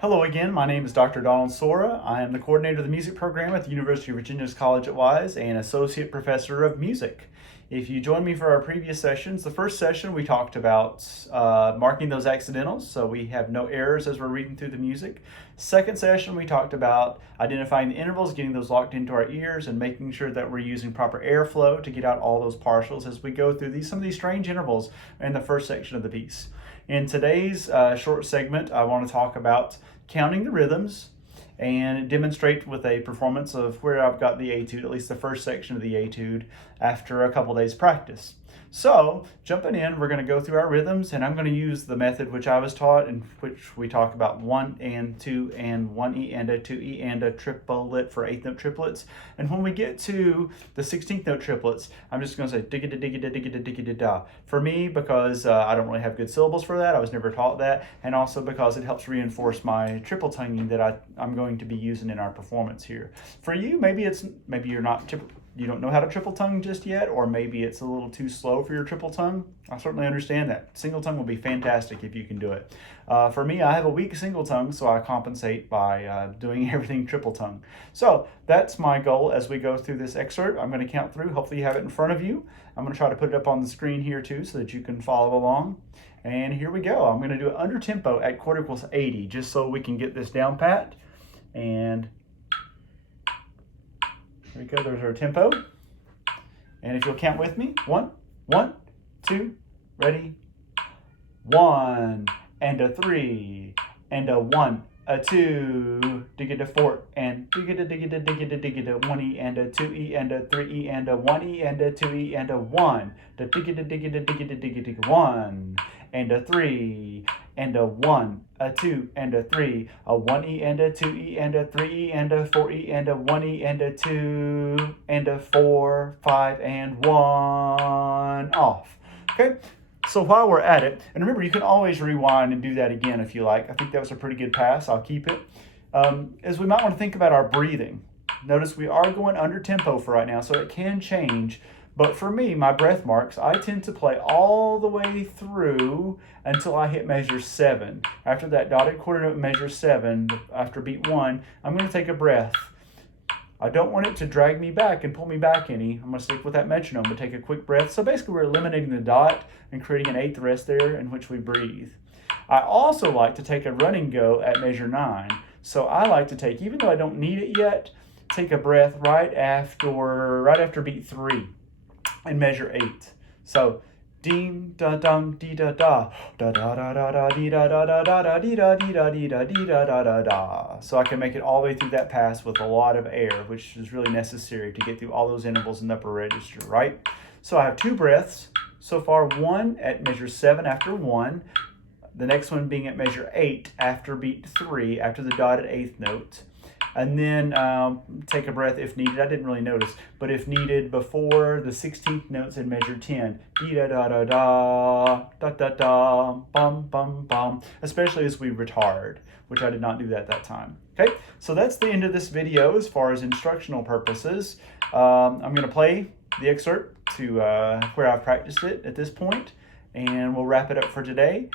Hello again, my name is Dr. Donald Sora. I am the coordinator of the music program at the University of Virginia's College at Wise and associate professor of music. If you joined me for our previous sessions, the first session we talked about marking those accidentals so we have no errors as we're reading through the music. Second session we talked about identifying the intervals, getting those locked into our ears and making sure that we're using proper airflow to get out all those partials as we go through some of these strange intervals in the first section of the piece. In today's short segment, I want to talk about counting the rhythms and demonstrate with a performance of where I've got the etude, at least the first section of the etude, after a couple days practice. So, jumping in, we're going to go through our rhythms, and I'm going to use the method which I was taught, in which we talk about 1 and 2 and 1E and a 2E and a triplet for 8th note triplets. And when we get to the 16th note triplets, I'm just going to say digga digga digga digga da. For me, because I don't really have good syllables for that, I was never taught that, and also because it helps reinforce my triple tonguing that I'm going to be using in our performance here. For you, maybe you're not you don't know how to triple tongue just yet, or maybe it's a little too slow for your triple tongue. I certainly understand that. Single tongue will be fantastic if you can do it. For me, I have a weak single tongue, so I compensate by doing everything triple tongue. So that's my goal as we go through this excerpt. I'm going to count through. Hopefully you have it in front of you. I'm going to try to put it up on the screen here too so that you can follow along. And here we go. I'm going to do it under tempo at chord equals 80 just so we can get this down pat. And there we go, there's our tempo. And if you'll count with me, 1, 1, 2, ready? 1, and a 3, and a 1, a 2, digga da 4, and digga da digga da digga da digga da 1E and a 2E and a 3E and a 1E and a 2E and a 1, da digga da digga da digga da digga da 1, and a 3, and a 1, a 2, and a 3, a 1E and a 2E and a 3E and a 4E and a 1E and a 2, and a 4, 5, and 1, off. Okay? So while we're at it, and remember, you can always rewind and do that again if you like. I think that was a pretty good pass. I'll keep it. As we might want to think about our breathing. Notice we are going under tempo for right now, so it can change. But for me, my breath marks, I tend to play all the way through until I hit measure 7. After that dotted quarter note measure 7, after beat 1, I'm going to take a breath. I don't want it to drag me back and pull me back any. I'm going to stick with that metronome, but take a quick breath. So basically we're eliminating the dot and creating an 8th rest there in which we breathe. I also like to take a running go at measure 9. So I like to take, even though I don't need it yet, take a breath right after beat 3 in measure 8. So ding da dum dee da da da da da da da dee da da da da da dee da dee da dee da dee da da da da. So I can make it all the way through that pass with a lot of air, which is really necessary to get through all those intervals in the upper register, right? So I have 2 breaths so far, one at measure 7 after 1, the next one being at measure 8 after beat 3, after the dotted 8th note. And then take a breath if needed. I didn't really notice, but if needed, before the 16th notes in measure 10. Dee da da da da, da da da, bum bum bum. Especially as we retard, which I did not do that time. Okay, so that's the end of this video as far as instructional purposes. I'm going to play the excerpt to where I've practiced it at this point, and we'll wrap it up for today.